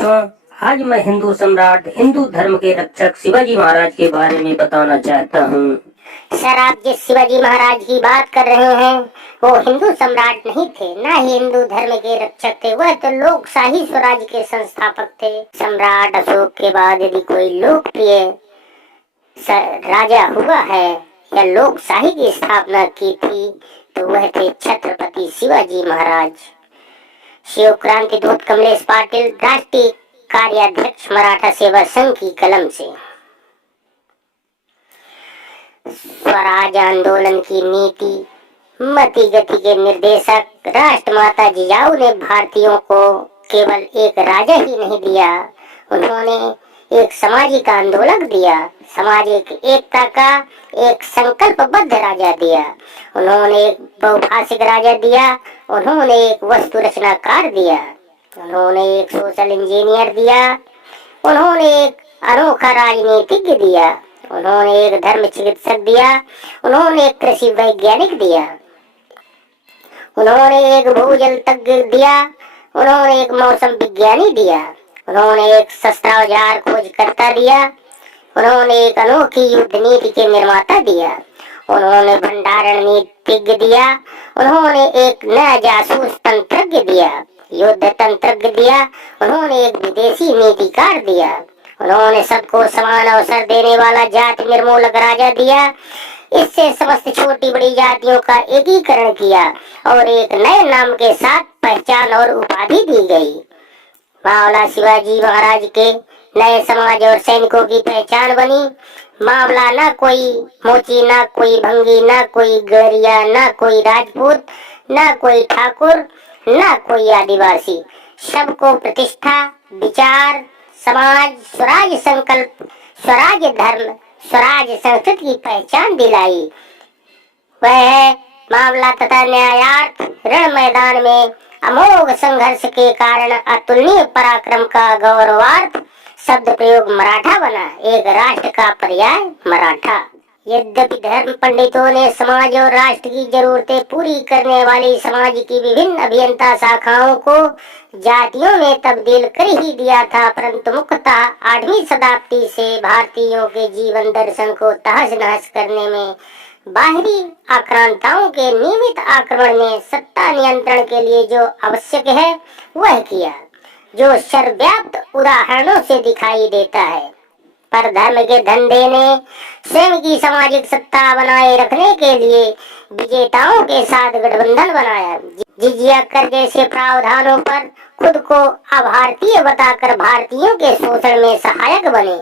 दोस्तों, आज मैं हिंदू सम्राट, हिंदू धर्म के रक्षक शिवाजी महाराज के बारे में बताना चाहता हूँ। सर, आप जिस शिवाजी महाराज की बात कर रहे हैं वो हिंदू सम्राट नहीं थे, ना ही हिंदू धर्म के रक्षक थे। वह तो लोकशाही स्वराज के संस्थापक थे। सम्राट अशोक के बाद यदि कोई लोकप्रिय राजा हुआ है या लोकशाही की स्थापना की थी तो वह थे छत्रपति शिवाजी महाराज। शिव क्रांति दूत कमलेश पाटिल, राष्ट्रीय कार्याध्यक्ष मराठा सेवा संघ की कलम से। स्वराज आंदोलन की नीति मति गति के निर्देशक राष्ट्रमाता जिजाऊ ने भारतीयों को केवल एक राजा ही नहीं दिया, उन्होंने एक सामाजिक आंदोलन दिया, सामाजिक एकता का एक संकल्पबद्ध राजा दिया। उन्होंने एक बहुभाषिक राजा दिया, उन्होंने एक वस्तु रचनाकार दिया, उन्होंने एक सोशल इंजीनियर दिया, उन्होंने एक अनोखा राजनीतिज्ञ दिया, उन्होंने एक धर्म चिकित्सक दिया, उन्होंने एक कृषि वैज्ञानिक दिया, उन्होंने एक भूजल तज्ञ दिया, उन्होंने एक मौसम विज्ञानी दिया, उन्होंने एक शस्त्र औजार खोजकर्ता दिया, उन्होंने एक अनोखी युद्ध नीति के निर्माता दिया, उन्होंने भंडारण नीतिज्ञ दिया, उन्होंने एक नया जासूस तंत्रज्ञ दिया, युद्ध तंत्रज्ञ दिया, उन्होंने एक विदेशी नीतिकार दिया, उन्होंने सबको समान अवसर देने वाला जाति निर्मूलक राजा दिया। इससे समस्त छोटी बड़ी जातियों का एकीकरण किया और एक नए नाम के साथ पहचान और उपाधि दी गई। मामला शिवाजी महाराज के नए समाज और सैनिकों की पहचान बनी। मामला ना कोई मोची, ना कोई भंगी, ना कोई गौरिया, ना कोई राजपूत, ना कोई ठाकुर, ना कोई आदिवासी। सबको प्रतिष्ठा, विचार, समाज, स्वराज संकल्प, स्वराज धर्म, स्वराज संस्कृति की पहचान दिलाई। वह है मामला तथा न्यायार्थ रण मैदान में अमोघ संघर्ष के कारण अतुलनीय पराक्रम का गौरवार्थ शब्द प्रयोग मराठा बना, एक राष्ट्र का पर्याय मराठा। यद्यपि धर्म पंडितों ने समाज और राष्ट्र की जरूरतें पूरी करने वाली समाज की विभिन्न अभियंता शाखाओं को जातियों में तब्दील कर ही दिया था, परंतु मुख्यतः 8वीं शताब्दी से भारतीयों के जीवन दर्शन को तहस नहस करने में बाहरी आक्रांताओं के नियमित आक्रमण ने सत्ता नियंत्रण के लिए जो आवश्यक है वह किया, जो सर्वव्याप्त उदाहरणों से दिखाई देता है। पर धर्म के धंधे ने स्वयं की सामाजिक सत्ता बनाए रखने के लिए विजेताओं के साथ गठबंधन बनाया। जिजिया कर जैसे प्रावधानों पर खुद को अभारतीय बताकर भारतीयों के शोषण में सहायक बने।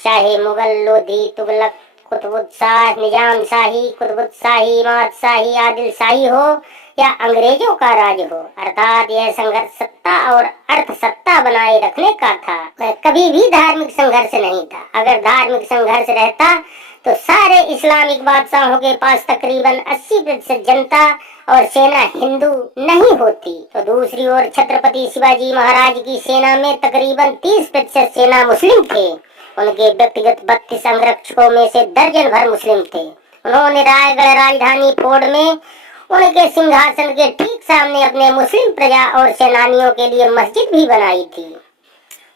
चाहे मुगल, लोधी, तुगलक, कुतुबुद्दीन, निजाम शाही, कुतुबुद्दीन, इमारत शाही, आदिल शाही हो या अंग्रेजों का राज हो, अर्थात यह संघर्ष सत्ता और अर्थ सत्ता बनाए रखने का था। वह कभी भी धार्मिक संघर्ष नहीं था। अगर धार्मिक संघर्ष रहता तो सारे इस्लामिक बादशाहों के पास तकरीबन 80% जनता और सेना हिंदू नहीं होती, तो दूसरी ओर छत्रपति शिवाजी महाराज की सेना में तकरीबन 30% सेना मुस्लिम थे। उनके व्यक्तिगत 32 अंगरक्षकों में से दर्जन भर मुस्लिम थे। उन्होंने रायगढ़ राजधानी फोर्ट में उनके सिंहासन के ठीक सामने अपने मुस्लिम प्रजा और सेनानियों के लिए मस्जिद भी बनाई थी।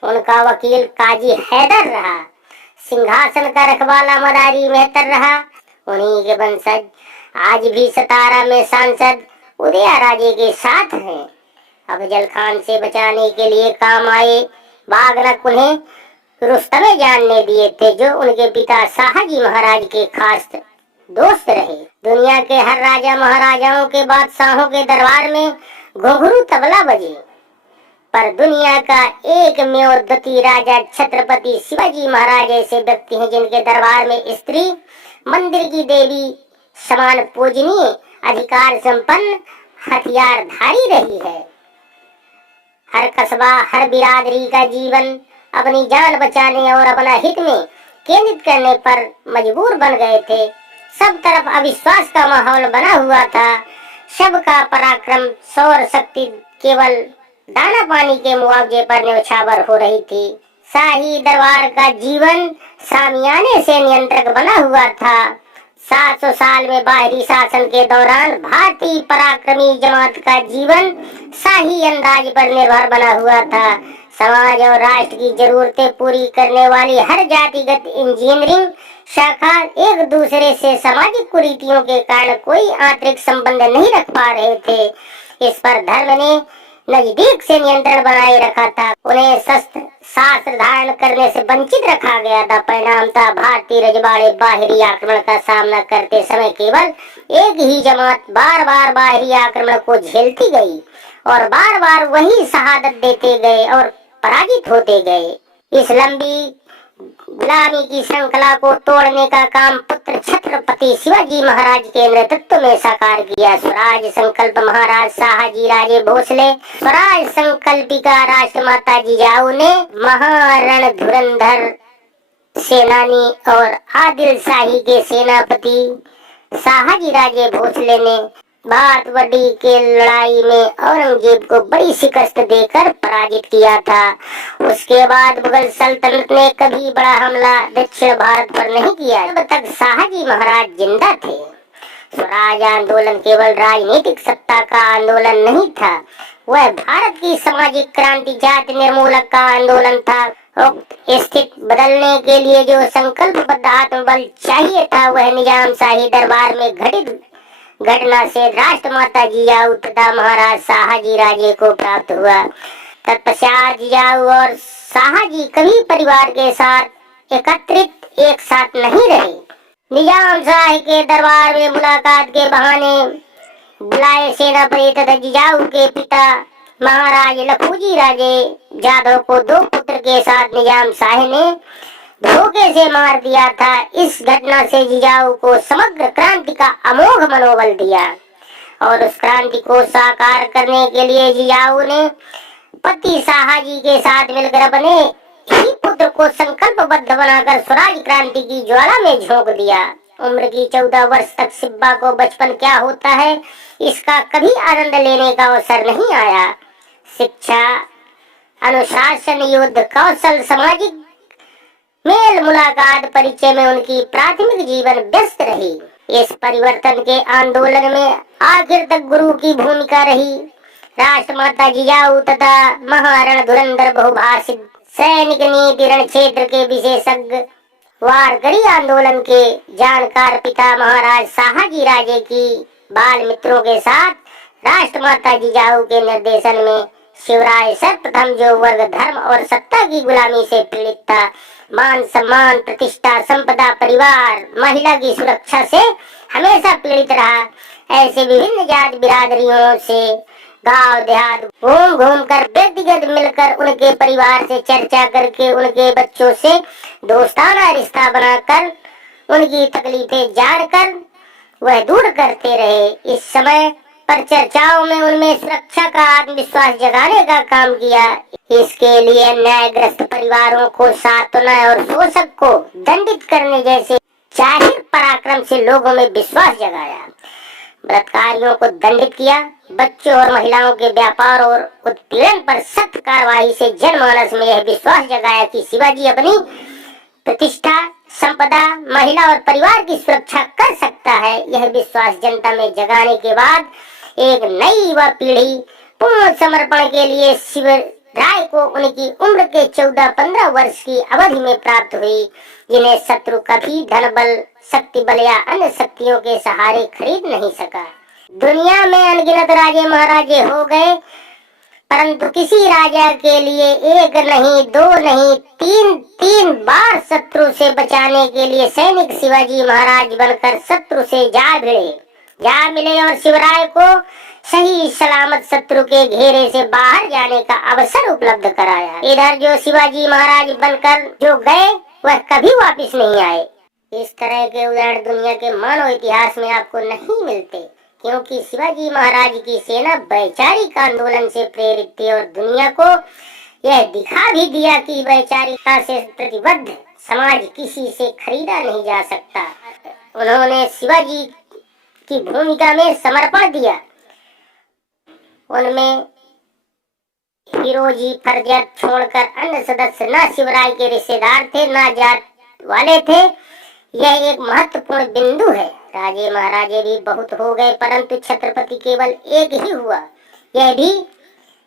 उनका वकील काजी हैदर रहा, सिंहासन का रखवाला मदारी मेहतर रहा। उन्हीं के वंशज आज भी सतारा में सांसद उदयराजे के साथ हैं। अफजल खान से बचाने के लिए काम आए बागरक उन्हें रुस्तमे जान ने दिए थे, जो उनके पिता शाहजी महाराज के खास दोस्त रहे। दुनिया के हर राजा महाराजाओं के बादशाहों के दरबार में घुंघरू तबला बजे, पर दुनिया का एकमेव द्वितीय राजा छत्रपति शिवाजी महाराज ऐसे व्यक्ति हैं जिनके दरबार में स्त्री मंदिर की देवी समान पूजनीय, अधिकार संपन्न, हथियारधारी रही है। हर कस्बा, हर बिरादरी का जीवन अपनी जान बचाने और अपना हित में केंद्रित करने पर मजबूर बन गए थे। सब तरफ अविश्वास का माहौल बना हुआ था। सबका पराक्रम, सौर शक्ति केवल दाना पानी के मुआवजे पर न्यौछावर हो रही थी। शाही दरबार का जीवन सामियाने से नियंत्रक बना हुआ था। 700 साल में बाहरी शासन के दौरान भारतीय पराक्रमी जमात का जीवन शाही अंदाज पर निर्भर बना हुआ था। समाज और राष्ट्र की जरूरतें पूरी करने वाली हर जातिगत इंजीनियरिंग शाखा एक दूसरे से सामाजिक कुरीतियों के कारण कोई आंतरिक संबंध नहीं रख पा रहे थे। इस पर धर्म ने नजदीक से नियंत्रण बनाए रखा था। उन्हें शस्त्र शास्त्र धारण करने से वंचित रखा गया था। परिणाम था भारतीय रजवाड़े बाहरी आक्रमण का सामना करते समय केवल एक ही जमात बार बार बाहरी आक्रमण को झेलती गई और बार बार वही शहादत देते गए और पराजित होते गए। इस लंबी गुलामी की श्रृंखला को तोड़ने का काम पुत्र छत्रपति शिवाजी महाराज के नेतृत्व में साकार किया। स्वराज संकल्प महाराज शाहजी राजे भोसले, स्वराज संकल्पिका राष्ट्रमाता जिजाऊ ने, महारण धुरंधर सेनानी और आदिल शाही के सेनापति शाहजी राजे भोसले ने भारतवर्दी के लड़ाई में औरंगजेब को बड़ी शिकस्त देकर पराजित किया था। उसके बाद मुगल सल्तनत ने कभी बड़ा हमला दक्षिण भारत पर नहीं किया जब तक शाहजी महाराज जिंदा थे। स्वराज आंदोलन केवल राजनीतिक सत्ता का आंदोलन नहीं था, वह भारत की सामाजिक क्रांति जाति निर्मूलक का आंदोलन था। स्थिति बदलने के लिए जो संकल्पबद्ध आत्मबल चाहिए था वह निजाम शाही दरबार में घटित घटना से राष्ट्रमाता जिजाऊ तथा महाराज शाहजी राजे को प्राप्त हुआ। तत्पश्चात जिजाऊ और शाहजी कभी परिवार के साथ एकत्रित एक साथ नहीं रहे। निजाम शाही के दरबार में मुलाकात के बहाने बुलाए सेनापति तथा जिजाऊ के पिता महाराज लखूजी राजे जाधव को दो पुत्र के साथ निजाम शाही ने धोखे से मार दिया था। इस घटना से जिजाऊ को समग्र क्रांति का अमोघ मनोबल दिया और उस क्रांति को साकार करने के लिए जिजाऊ ने पति शाहजी के साथ मिलकर अपने ही पुत्र को संकल्पबद्ध बनाकर स्वराज क्रांति की ज्वाला में झोंक दिया। उम्र की 14 वर्ष तक सिब्बा को बचपन क्या होता है इसका कभी आनंद लेने का अवसर नहीं आया। शिक्षा, अनुशासन, युद्ध कौशल, सामाजिक मेल मुलाकात परिचय में उनकी प्राथमिक जीवन व्यस्त रही। इस परिवर्तन के आंदोलन में आखिर तक गुरु की भूमिका रही। राष्ट्रमाता जिजाऊ तथा महारण धुरंधर बहुभाषित सैनिक नीति रण क्षेत्र के विशेषज्ञ वारकरी आंदोलन के जानकार पिता महाराज शाहजी राजे की बाल मित्रों के साथ राष्ट्रमाता जिजाऊ के निर्देशन में शिवराय सर्वप्रथम जो वर्ग धर्म और सत्ता की गुलामी से पीड़ित था, मान सम्मान प्रतिष्ठा संपदा परिवार महिला की सुरक्षा से हमेशा पीड़ित रहा, ऐसे विभिन्न जाति बिरादरियों से गांव देहात घूम घूम कर व्यक्तिगत मिलकर उनके परिवार से चर्चा करके उनके बच्चों से दोस्ताना रिश्ता बनाकर उनकी तकलीफें जानकर वह दूर करते रहे। इस समय पर चर्चाओं में उनमें सुरक्षा का आत्मविश्वास जगाने का काम किया। इसके लिए न्यायग्रस्त परिवारों को सांत्वना और शोषक को दंडित करने जैसे जाहिर पराक्रम से लोगों में विश्वास जगाया। बलात्कारियों को दंडित किया। बच्चों और महिलाओं के व्यापार और उत्पीड़न पर सख्त कार्रवाई से जनमानस में यह विश्वास जगाया कि शिवाजी अपनी प्रतिष्ठा संपदा महिला और परिवार की सुरक्षा कर सकता है। यह विश्वास जनता में जगाने के बाद एक नई युवा पीढ़ी पूर्ण समर्पण के लिए शिवराय को उनकी उम्र के 14-15 वर्ष की अवधि में प्राप्त हुई, जिन्हें शत्रु कभी धन बल शक्ति बल या अन्य शक्तियों के सहारे खरीद नहीं सका। दुनिया में अनगिनत राजे महाराजे हो गए, परंतु किसी राजा के लिए एक नहीं दो नहीं तीन बार शत्रु से बचाने के लिए सैनिक शिवाजी महाराज बनकर शत्रु से जा मिले और शिवराय को सही सलामत शत्रु के घेरे से बाहर जाने का अवसर उपलब्ध कराया। इधर जो शिवाजी महाराज बनकर जो गए वह कभी वापस नहीं आए। इस तरह के उदाहरण दुनिया के मानव इतिहास में आपको नहीं मिलते, क्योंकि शिवाजी महाराज की सेना वैचारिक आंदोलन से प्रेरित थी और दुनिया को यह दिखा भी दिया कि वैचारिकता से प्रतिबद्ध समाज किसी से खरीदा नहीं जा सकता। उन्होंने शिवाजी की भूमिका में समर्पण दिया। उनमें फिरोजी फरजत छोड़कर अन्य सदस्य न शिवराय के रिश्तेदार थे न जात वाले थे। यह एक महत्वपूर्ण बिंदु है। राजे महाराजे भी बहुत हो गए, परंतु छत्रपति केवल एक ही हुआ। यह भी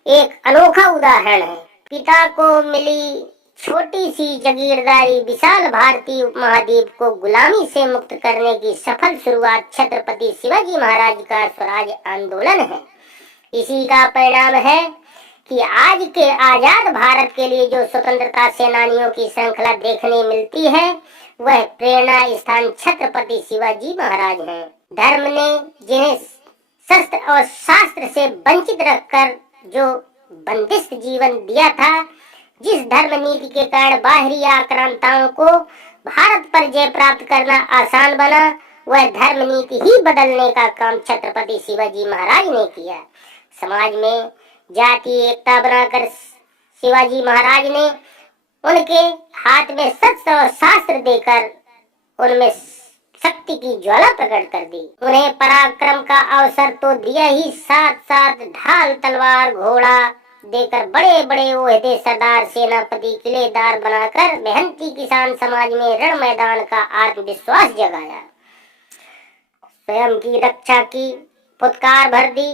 एक अनोखा उदाहरण है। पिता को मिली छोटी सी जागीरदारी विशाल भारतीय उपमहाद्वीप को गुलामी से मुक्त करने की सफल शुरुआत छत्रपति शिवाजी महाराज का स्वराज आंदोलन है। इसी का परिणाम है कि आज के आजाद भारत के लिए जो स्वतंत्रता सेनानियों की श्रृंखला देखने मिलती है, वह प्रेरणा स्थान छत्रपति शिवाजी महाराज हैं। धर्म ने जिन्हें शस्त्र और शास्त्र से वंचित रखकर जो बंदिश जीवन दिया था, जिस धर्म नीति के कारण बाहरी आक्रांताओं को भारत पर जय प्राप्त करना आसान बना, वह धर्म नीति ही बदलने का काम छत्रपति शिवाजी महाराज ने किया। समाज में जाति एकता बनाकर शिवाजी महाराज ने उनके हाथ में शस्त्र और शास्त्र देकर उनमें शक्ति की ज्वाला प्रकट कर दी। उन्हें पराक्रम का अवसर तो दिया ही, साथ साथ ढाल तलवार घोड़ा देकर बड़े बड़े ओहदे सरदार सेनापति किलेदार बनाकर मेहनती किसान समाज में रण मैदान का आत्मविश्वास जगाया। स्वयं की रक्षा की फुटकार भर दी।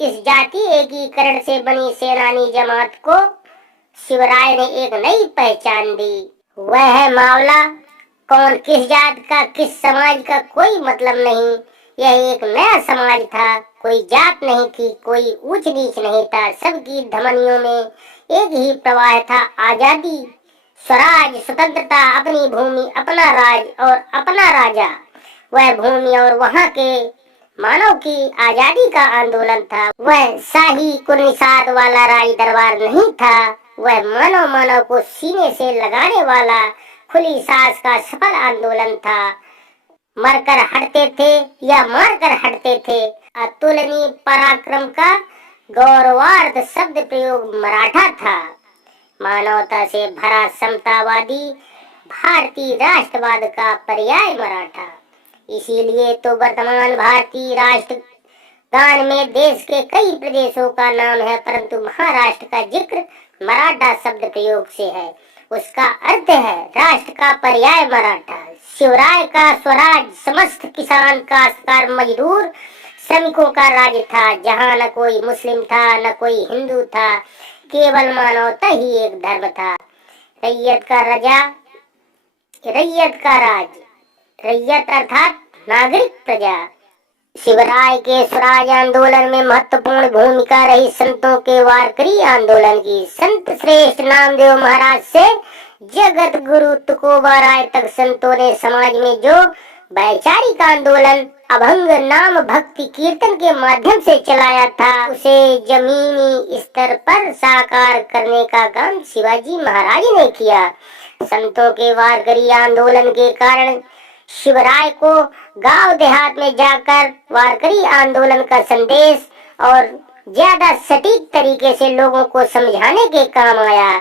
इस जाति एकीकरण से बनी सेनानी जमात को शिवराय ने एक नई पहचान दी। वह है मावला। कौन किस जात का किस समाज का कोई मतलब नहीं। यह एक नया समाज था। कोई जात नहीं थी, कोई ऊंच नीच नहीं था। सबकी धमनियों में एक ही प्रवाह था, आजादी, स्वराज, स्वतंत्रता, अपनी भूमि, अपना राज और अपना राजा। वह भूमि और वहाँ के मानव की आजादी का आंदोलन था। वह शाही कुर्निशात वाला राज दरबार नहीं था। वह मानव को सीने से लगाने वाला खुली सांस का सफल आंदोलन था। मरकर हटते थे या मारकर हटते थे। अतुलनीय पराक्रम का गौरवार्थ शब्द प्रयोग मराठा था। मानवता से भरा समतावादी भारतीय राष्ट्रवाद का पर्याय मराठा। इसीलिए तो वर्तमान भारतीय राष्ट्र गान में देश के कई प्रदेशों का नाम है, परंतु महाराष्ट्र का जिक्र मराठा शब्द प्रयोग से है। उसका अर्थ है राष्ट्र का पर्याय मराठा। शिवराय का स्वराज समस्त किसान, काश्तकार, मजदूर, श्रमिकों का राज्य था, जहाँ न कोई मुस्लिम था न कोई हिंदू था, केवल मानवता ही एक धर्म था। रैयत का राजा, रैयत का राज, रैयत अर्थात नागरिक प्रजा। शिवराय के स्वराज आंदोलन में महत्वपूर्ण भूमिका रही संतों के वारकरी आंदोलन की। संत श्रेष्ठ नामदेव महाराज से जगत गुरु तुकोबा राय तक संतों ने समाज में जो वैचारिक आंदोलन अभंग नाम भक्ति कीर्तन के माध्यम से चलाया था, उसे जमीनी स्तर पर साकार करने का काम शिवाजी महाराज ने किया। संतों के वारकरी आंदोलन के कारण शिवराय को गांव देहात में जाकर वारकरी आंदोलन का संदेश और ज्यादा सटीक तरीके से लोगों को समझाने के काम आया।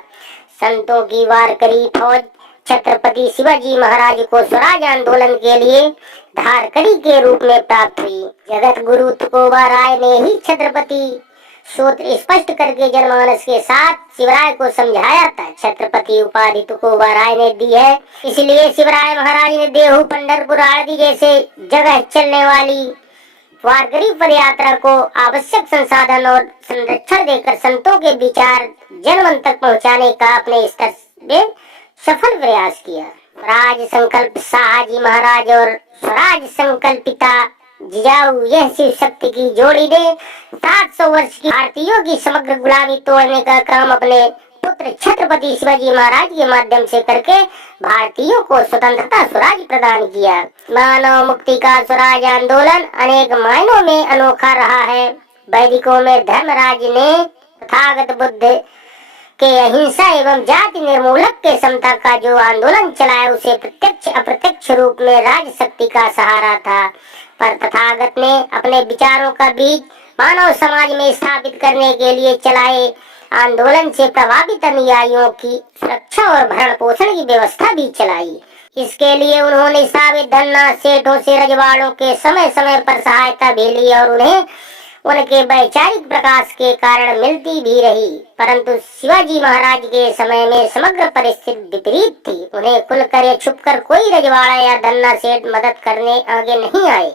संतों की वारकरी फौज छत्रपति शिवाजी महाराज को स्वराज आंदोलन के लिए धारकड़ी के रूप में प्राप्त हुई। जगत गुरु तुकोबा राय ने ही छत्रपति सूत्र स्पष्ट करके जनमानस के साथ शिवराय को समझाया था। छत्रपति उपाधि तुकोबा राय ने दी है, इसलिए शिवराय महाराज ने देहू, पंढरपुर आदि जैसे जगह चलने वाली वारकरी पद यात्रा को आवश्यक संसाधन और संरक्षण देकर संतों के विचार जनमन तक पहुंचाने का अपने स्तर में सफल प्रयास किया। राज संकल्प शाहजी महाराज और स्वराज संकल्पिता जिजाऊ, यह शिव शक्ति की जोड़ी ने 700 वर्ष की भारतीयों की समग्र गुलामी तोड़ने का काम अपने पुत्र छत्रपति शिवाजी महाराज के माध्यम से करके भारतीयों को स्वतंत्रता स्वराज प्रदान किया। मानव मुक्ति का स्वराज आंदोलन अनेक मायनों में अनोखा रहा है। वैदिकों में धर्मराज ने तथागत बुद्ध के अहिंसा एवं जाति निर्मूलक के समता का जो आंदोलन चलाया, उसे प्रत्यक्ष अप्रत्यक्ष रूप में राज शक्ति का सहारा था। पर तथागत ने अपने विचारों का बीज मानव समाज में स्थापित करने के लिए चलाए आंदोलन से प्रभावित अनुयायियों की सुरक्षा और भरण पोषण की व्यवस्था भी चलाई। इसके लिए उन्होंने साबित धन्ना सेठों से रजवाड़ों के समय समय पर सहायता भी ली और उन्हें उनके वैचारिक प्रकाश के कारण मिलती भी रही। परंतु शिवाजी महाराज के समय में समग्र परिस्थिति विपरीत थी। उन्हें खुलकर या छुपकर कोई रजवाड़ा या धन्ना सेठ मदद करने आगे नहीं आए।